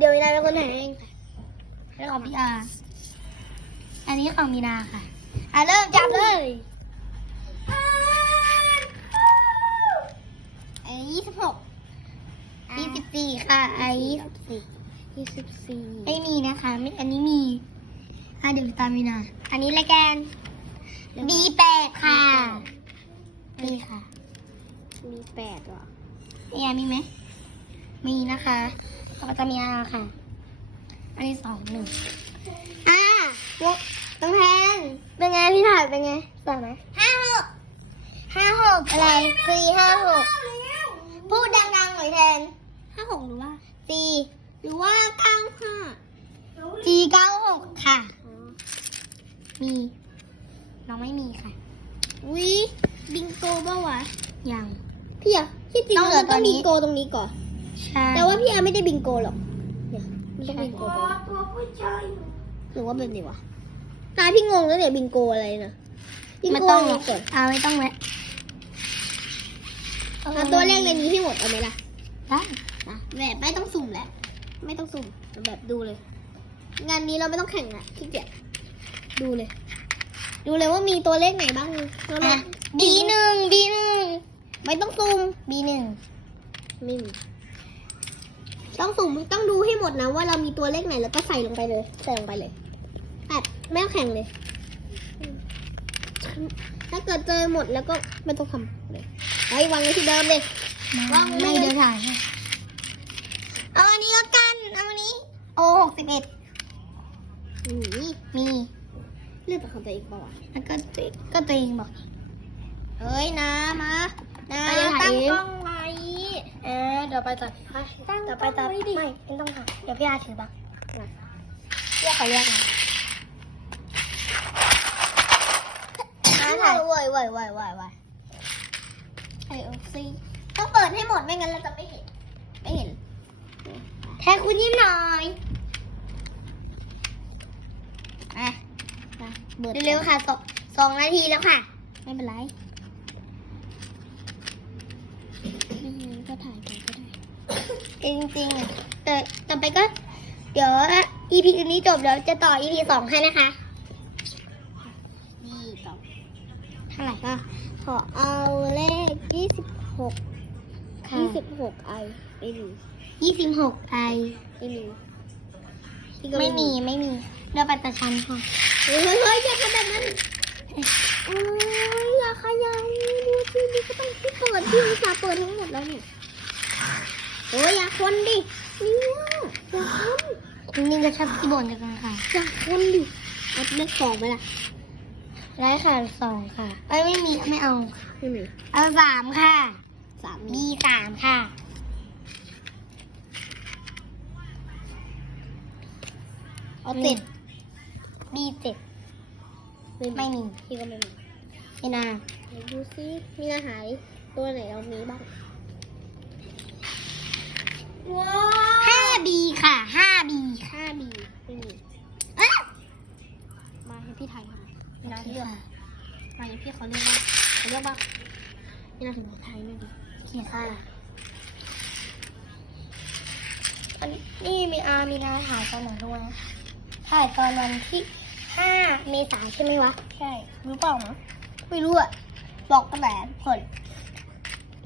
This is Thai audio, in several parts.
เดี๋ยวมีนาเป็นคนถ่ายเองค่ะแล้วของพี่อาร์อันนี้ของมีนาค่ะ อะเริ่มจับเลยไอ้ยี่สิบหกยี่สิบสี่ค่ะไอ้ยี่สิบสี่ยี่สิบสี่ไม่มีนะคะ ไม่อันนี้มีอะเดี๋ยวตามมีนา อันนี้ละแกน B แปดค่ะ นี่ค่ะมีแปดเหรอมีอามีไหม มีนะคะแล้วก็จะมีอาค่ะ อันนี้สองหนึ่งอ่าวงต้องแทนเป็นไงพี่ถ่ายเป็นไงสวยไหมห้าหกห้าหกอะไรสี่ห้าหกพูดดังๆหน่อยแทนห้าหกหรือว่าสี่หรือว่าเก้าห้าสี่เก้าหกค่ะ มี น้องไม่มีค่ะวิบิงโกป่าวะยังพี่อะที่จริงต้องเหลืเราอต้องตัวนี้บิงโกตรงนี้ก่อน ใช่แต่ว่าพี่อาไม่ได้บิงโกหรอกเนี่ยมันต้องใช่บิงโกไปหรือว่าแบบนี้วะตาพี่งงแล้วเนี่ยบิงโกอะไรนะบิงไม่โกต้องอะไรหรอกก่อนเอาไม่ต้องแล้วเอาตัวแรกเลยนี้ให้หมดเอาไหมล่ะได้นะแบบไม่ต้องสุ่มแหละไม่ต้องสุ่มเอาแบบดูเลย งานนี้เราไม่ต้องแข่งอะขี้เกียจดูเลย ดูเลยว่ามีตัวเลขไหนบ้างเราลออะง B หนึ่ง B หนึ่งไม่ต้องสุ่ม B หนึ่งไม่มี ต้องสุ่มต้องดูให้หมดนะว่าเรามีตัวเลขไหนแล้วก็ใส่ลงไปเลย ใส่ลงไปเลยแบบไม่ต้องแข่งเลย ถ้าเกิดเจอหมดแล้วก็ไม่ต้องทำเลยไว้วางไว้ที่เดิมเลยว่างไม่ไม่เดี๋ยวถ่ายให้เอาอันนี้แล้วกันเอาอันนี้ โอหกสิบเอ็ดนี่มีเลือกเป็นของตัวเองเปล่าวะแล้วก็ตัวก็ตัวเองบอกเฮ้ยนะมานะไปเลยถ่ายตั้งเองกล้องไว้ เออเดี๋ยวไปตัดตั้งเดี๋ยวไปตัดกล้องไว้ดิไม่ไม่ต้องถ่ายเดี๋ยวพี่อาถือบ้างนะเรียกเขาเรียกมาอ่าถ่ายเว้ยเว้ยเว้ยเว้ยเว้ยไอโอซีต้องเปิดให้หมดไม่งั้นเราจะไม่เห็น ไม่เห็น แทนคุณยิ้มหน่อยอะมาเบิดเร็วๆค่ะสองสองนาทีแล้วค่ะ ไม่เป็นไร ไม่งั้นก็ถ่ายไปก็ได้ จริงๆอะแต่ต่อไปก็ เดี๋ยว EP นี้จบเดี๋ยวจะต่อ EP สองให้นะคะ นี่ต่อเท่าไหร่อะขอเอาเลขยี่สิบหกค่ะยี่สิบหกไอไม่มียี่สิบหกไอไม่มีพี่ก็ไม่มีไม่มีเดี๋ยวไปตะชันค่ะเฮ้ยเฮ้ยเฮ้ยอย่าทำแบบนั้นโอ้ยอย่าขยันดูสินี่ก็ต้อง คนดิเนี่ยอย่าคนนี่ก็ชอบที่บ่นกันค่ะอย่าคนดิเอาเลขสองไปละได้ค่ะสองค่ะเอ้ยไม่มีไม่เอาไม่มีเอาสามค่ะสามมีสามค่ะเอาเจ็ดมีเจ็ดไม่ไม่มีพี่ก็ไม่มีไม่นาไหนดูซิมีอาหารตัวไหนเรามีบ้างว้า ห้าบีค่ะห้าบี ห้าบีไม่มี เอ๊ะ มาให้พี่ถ่ายทำไม ไม่นาเลือก มาให้พี่เขาเรียกว่าเขาเรียกว่า พี่น่าถึงไทยไม่ดีเขียนค่ะอันนี่มีอามีนาถ่ายตอนไหนด้วย ถ่ายตอนวันที่ห้าเมษาใช่ไหมวะ ใช่ รู้เปล่ามั้งไม่รู้อะบอกตั้งแต่ผล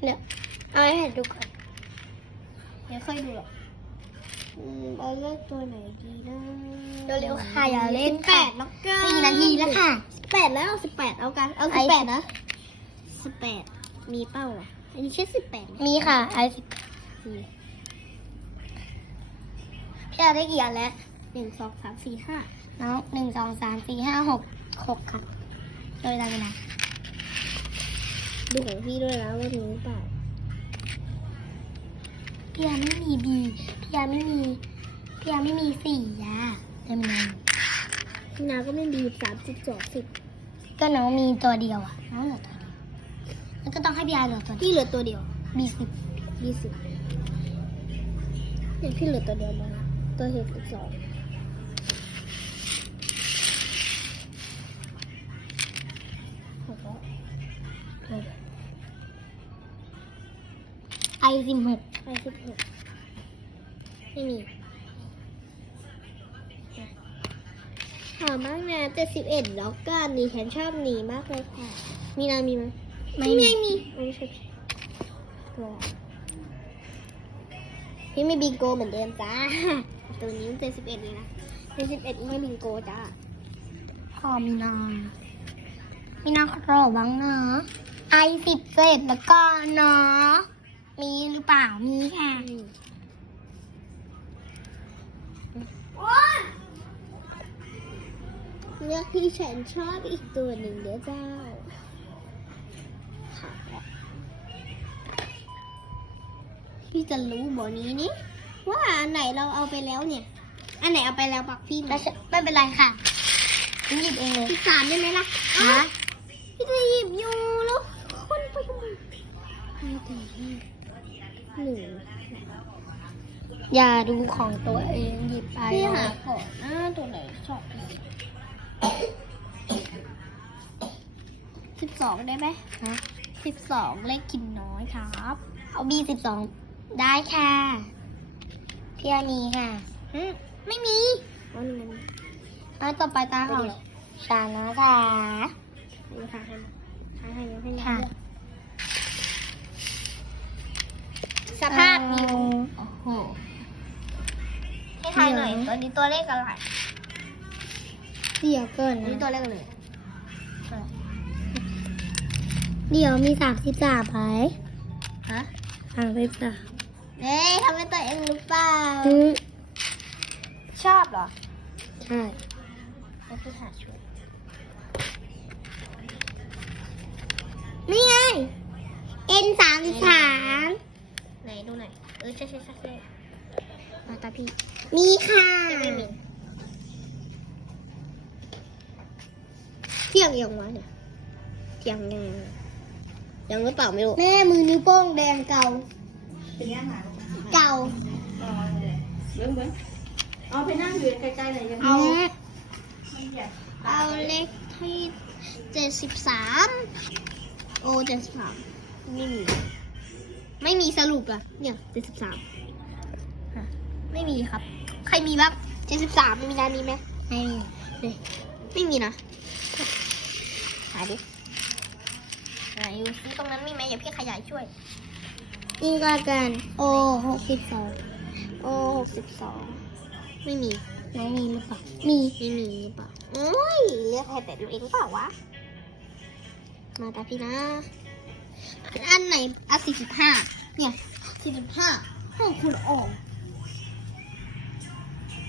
เนี่ยเอาให้เห็นดูก่อนเดี๋ยวค่อยดูหรอกอืมเอาเลือกตัวไหนดีนะเร็วๆค่ะอย่าเล่นแปค่ะดแล้วกันสี่นาทีแล้วค่ะแปดแล้วเอาสิบแปดเอากัน เอาไอ้สิบแปดนะสิบแปด มีเป้าอะ อันนี้ใช่สิบแปดไหมมีค่ะไอซิมีพี่อาได้กี่อันแล้วหนึ่งสองสามสี่ห้าน้องหนึ่งสองสามสี่ห้าหกหกค่ะโดยเวลาเป็นไงดูของพี่ด้วยนะว่ามีหรือเปล่าพี่อาไม่มีบีพี่อาไม่มีพี่อาไม่มีสี่ยาเต็มเลยพี่นาก็ไม่มีสามสิบสองสิบก็น้องมีตัวเดียวอะน้องเหลือตัวเดียว แล้วก็ต้องให้พี่ไอเหลือตัวพี่เหลือตัวเดียวบีสิบบีสิบเนี่พี่เหลือตัวเดียวแล้วนะตัวเหลือีกสองไอสิบหกไอสิบหกไม่มีค่ะมากนะเจ็ดสิบเอ็ดแล้วก็นี่ฉันชอบนี้มากเลยค่ะ มีนามีไหม ไม่มีมีไม่ใช่ตัวพี่ไม่บิงโกเหมือนเดิมจ้า ตัวนี้เจ็ดสิบเอ็ดเลยนะเจ็ดสิบเอ็ดไม่บิงโกจ้าพอมีนามีนาขอบ้างนะไอสิบเจ็ดแล้วก็เนาะมีหรือเปล่ามีค่ะเลือกที่ฉันชอบอีกตัวหนึ่งเดี๋ยวเจ้า ค่ะพี่จะรู้บอนี้นี่ว่าอันไหนเราเอาไปแล้วเนี่ย อันไหนเอาไปแล้วปักพี่ไม่ใช่ไม่เป็นไรค่ะฉันหยิบเองเลยพี่สามได้ไหมล่ะฮะพี่จะหยิบอยู่แล้วคนไปทำไมห้าแต่ห้าหนึ่งอย่าดูของตัวเองหยิบไปพี่หาก่อนนะตัวไหนชอบสิบสองได้ไหมฮะ สิบสองเลขกินน้อยครับ เอาบีสิบสองได้ค่ะพี่อานีค่ะอืมไม่มีอ๋อนี่มันแล้วต่อไปตาของเดี๋ยวชานะคะนี่ค่ะให้ให้ให้ให้ค่ะสภาพนิ้วโอ้โหให้ทายหน่อยเดี๋ยวตัวนี้ตัวเลขอะไรเดี๋ยวเกินอันนี้ตัวเลขอะไร เดี๋ยวมีสามสิบสามไหมฮะสามสิบสามเอ๊ะทำเป็นตัวเองหรือเปล่า อืมชอบเหรอใช่ให้พี่หาช่วยนี่ไง N สามสิบสามไหนดูหน่อย เออใช่ใช่ใช่ใช่มาตาพี่มีค่ะไม่มีเที่ยงยังวะเนี่ยเที่ยงยัง ยังยังหรือเปล่าไม่รู้แม่มือนิ้วโป้งแดงเก่า เป็นยังไงเก่าเบิ้งเบิ้งเอาไปนั่งอยู่ใกล้ๆหน่อยยังเอาแม่เอาเลขที่เจ็ดสิบสามโอ้เจ็ดสิบสามไม่มี ไม่มีสรุปอะเนี่ยเจ็ดสิบสามไม่มีครับ ใครมีบ้างเจ็ดสิบสามมีนามีไหมไม่มีไม่มีนะหาดิ ไหนดูซิตรงนั้นมีไหมอย่าพี่ขยายช่วย นี่ก็กัน O หกสิบสองโอ้หกสิบสองไม่มีน้องมีหรือเปล่ามีไม่มีหรือเปล่าโอ้ยเลือกให้แต่ตัวเองหรือเปล่าวะ มาตาพี่นะ อันไหนอะสี่สิบห้าเนี่ยสี่สิบห้าห้องคุณออก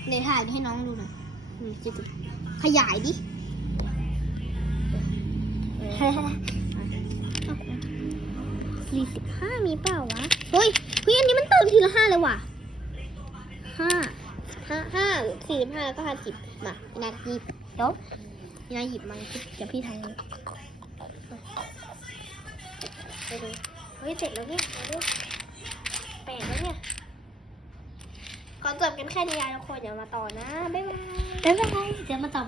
เดี๋ยวถ่ายให้น้องดูหน่อยอืมสี่สิบขยายดิ สี่สิบห้ามีเปล่าวะ เฮ้ยเฮ้ยอันนี้มันเติมทีละห้าเลยว่ะห้าห้าห้าสี่สิบห้าแล้วก็ห้าสิบมาพี่นาหยิบเดี๋ยวพี่นายหยิบมาเดี๋ยวพี่ทายเลยไปดูเฮ้ยเสร็จแล้วเนี่ยเอาดูแปดแล้วเนี่ยขอจบกันแค่นี้นะทุกคนเดี๋ยวมาต่อนะ บ๊ายบาย บ๊ายบายเดี๋ยวมาต่อ